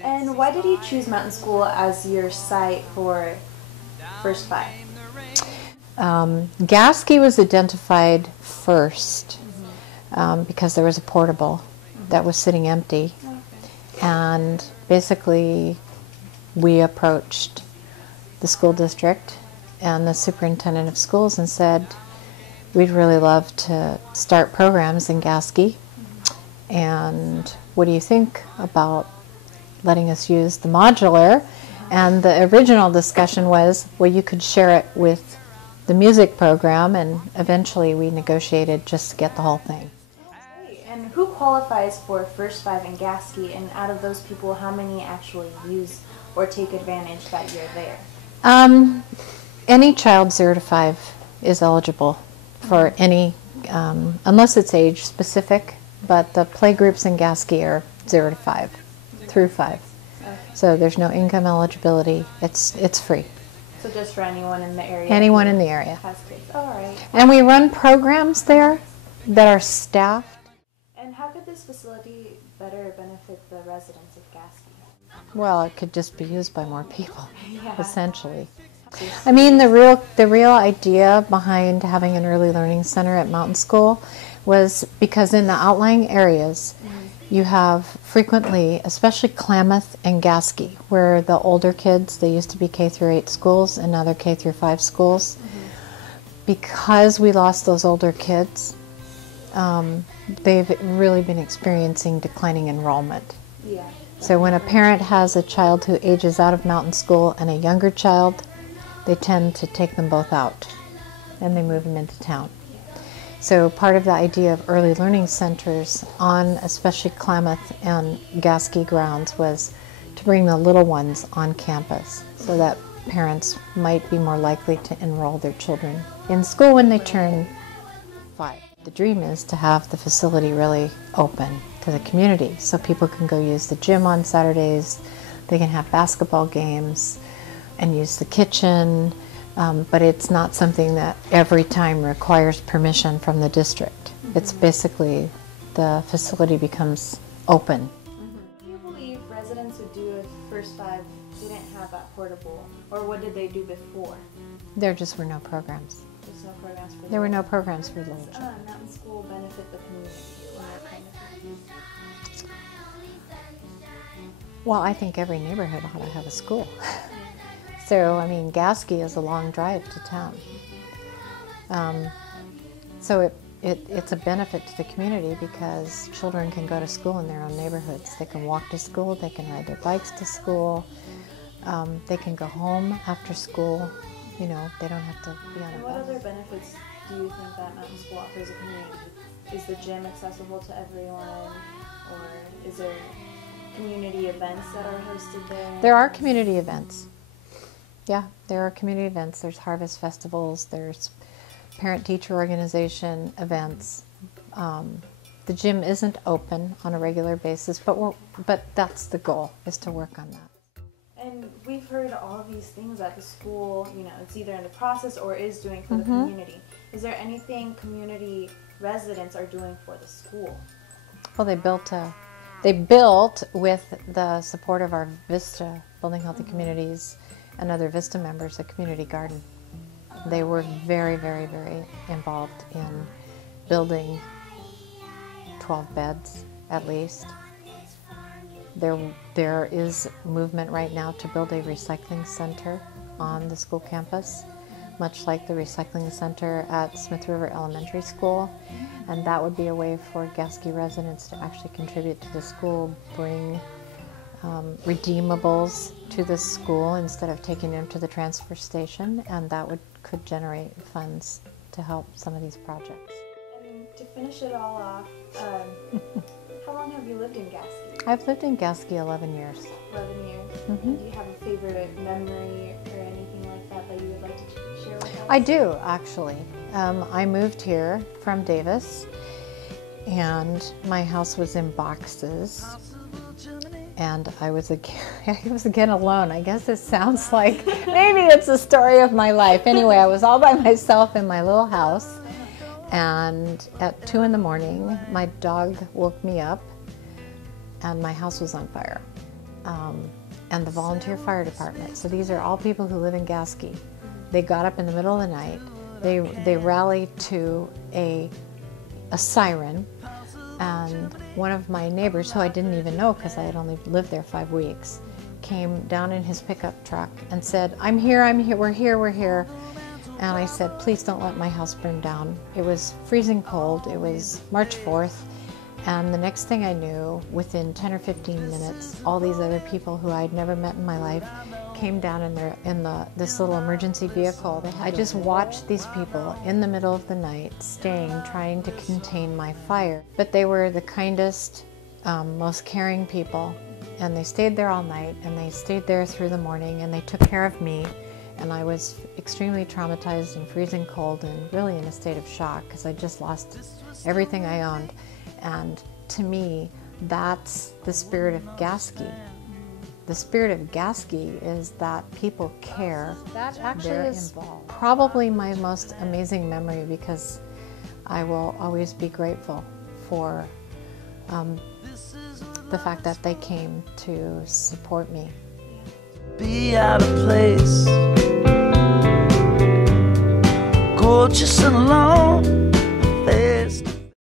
And why did you choose Mountain School as your site for First Five? Gasky was identified first because there was a portable that was sitting empty. And basically we approached the school district and the superintendent of schools and said, we'd really love to start programs in Gasky. And what do you think about letting us use the modular? And the original discussion was, well, you could share it with the music program, and eventually we negotiated just to get the whole thing. And who qualifies for First Five in Gasky, and out of those people, how many actually use or take advantage that you're there? Any child 0 to 5 is eligible for any, unless it's age specific, but the play groups in Gasky are 0 to 5, through 5. Okay. So there's no income eligibility, it's free. So just for anyone in the area? Anyone in the area. Has kids. All right. And we run programs there that are staffed. And how could this facility better benefit the residents of Gasky? Well, it could just be used by more people, essentially. Yeah. I mean, the real idea behind having an early learning center at Mountain School was because in the outlying areas, you have frequently, especially Klamath and Gasky, where the older kids, they used to be K through 8 schools and now they're K through 5 schools. Because we lost those older kids, they've really been experiencing declining enrollment. Yeah. So when a parent has a child who ages out of Mountain School and a younger child, they tend to take them both out and they move them into town. So part of the idea of early learning centers on especially Klamath and Gasky grounds was to bring the little ones on campus so that parents might be more likely to enroll their children in school when they turn 5. The dream is to have the facility really open to the community so people can go use the gym on Saturdays, they can have basketball games and use the kitchen, but it's not something that every time requires permission from the district. It's basically the facility becomes open. Do you believe residents would do if First Five didn't have that portable, or what did they do before? There just were no programs. There's no programs for There were no programs for little Does children. Mountain School benefit the community in that kind of way? Well, I think every neighborhood ought to have a school. So, I mean, Gasky is a long drive to town. So it's a benefit to the community because children can go to school in their own neighborhoods. They can walk to school, they can ride their bikes to school, they can go home after school. You know, they don't have to be on a And bus. what other benefits do you think that Mountain School offers the community? Is the gym accessible to everyone, or is there community events that are hosted there? There are community events. Yeah, there are community events. There's harvest festivals, there's parent-teacher organization events. The gym isn't open on a regular basis, but that's the goal, is to work on that. And we've heard all these things that the school, you know, it's either in the process or is doing for the community. Is there anything community residents are doing for the school? Well, they built with the support of our VISTA, Building Healthy Communities, and other VISTA members, a community garden. They were very, very, very involved in building 12 beds at least. There is movement right now to build a recycling center on the school campus, much like the recycling center at Smith River Elementary School. And that would be a way for Gasky residents to actually contribute to the school, bring redeemables to the school instead of taking them to the transfer station, and that could generate funds to help some of these projects. And to finish it all off, how long have you lived in Gasky? I've lived in Gasky 11 years. 11 years. And do you have a favorite memory or anything like that you would like to share with us? I do, actually. I moved here from Davis, and my house was in boxes. And I was again alone. I guess it sounds like maybe it's the story of my life. Anyway, I was all by myself in my little house, and at 2 in the morning, my dog woke me up, and my house was on fire. and the volunteer fire department. So these are all people who live in Gasky. They got up in the middle of the night. They rallied to a siren, and one of my neighbors, who I didn't even know because I had only lived there 5 weeks, came down in his pickup truck and said, I'm here, we're here. And I said, please don't let my house burn down. It was freezing cold. It was March 4th. And the next thing I knew, within 10 or 15 minutes, all these other people who I'd never met in my life came down in this little emergency vehicle. I just watched these people in the middle of the night, trying to contain my fire. But they were the kindest, most caring people. And they stayed there all night, and they stayed there through the morning, and they took care of me. And I was extremely traumatized and freezing cold and really in a state of shock because I just lost everything I owned. And to me, that's the spirit of Gasky. The spirit of Gasky is that people care. That actually is probably my most amazing memory, because I will always be grateful for the fact that they came to support me. Be out of place, gorgeous and alone.